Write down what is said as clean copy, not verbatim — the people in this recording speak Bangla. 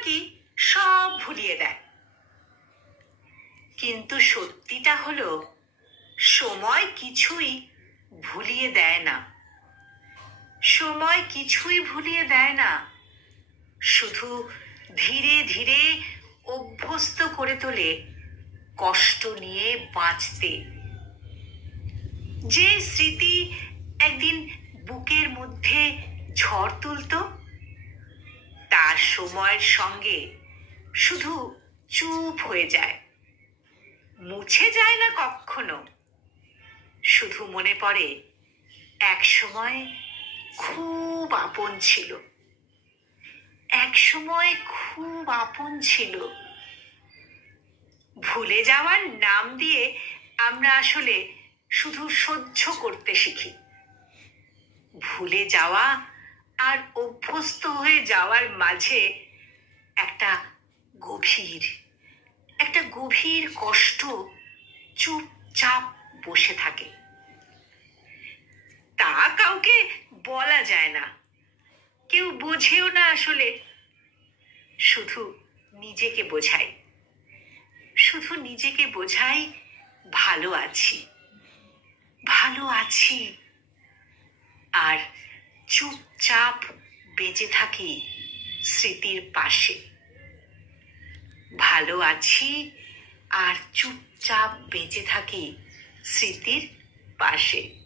নাকি সব ভুলিয়ে দেয়। কিন্তু সত্যিটা হলো সময় কিছুই ভুলিয়ে দেয় না। সময় কিছুই ভুলিয়ে দেয় না, শুধু ধীরে ধীরে অভ্যস্ত করে তোলে কষ্ট নিয়ে বাঁচতে। যে স্মৃতি একদিন বুকের মধ্যে ঝড় তুলত, তার সময়ের সঙ্গে শুধু চুপ হয়ে যায়, মুছে যায় না কখনো। শুধু মনে পড়ে এক সময় খুব আপন ছিল, এক সময় খুব আপন ছিল। ভুলে যাওয়ার নাম দিয়ে আমরা আসলে শুধু সহ্য করতে শিখি। ভুলে যাওয়া আর অভ্যস্ত হয়ে যাওয়ার মাঝে একটা গভীর কষ্ট চুপচাপ বসে থাকে। তা কাউকে বলা যায় না, কেউ বোঝেও না আসলে। শুধু নিজেকে বোঝাই, শুধু নিজেকে বোঝাই ভালো আছি, ভালো আছি। আর চুপচাপ বেঁচে থাকি স্মৃতির পাশে। ভালো আছি আর চুপচাপ বেঁচে থাকি স্মৃতির পাশে।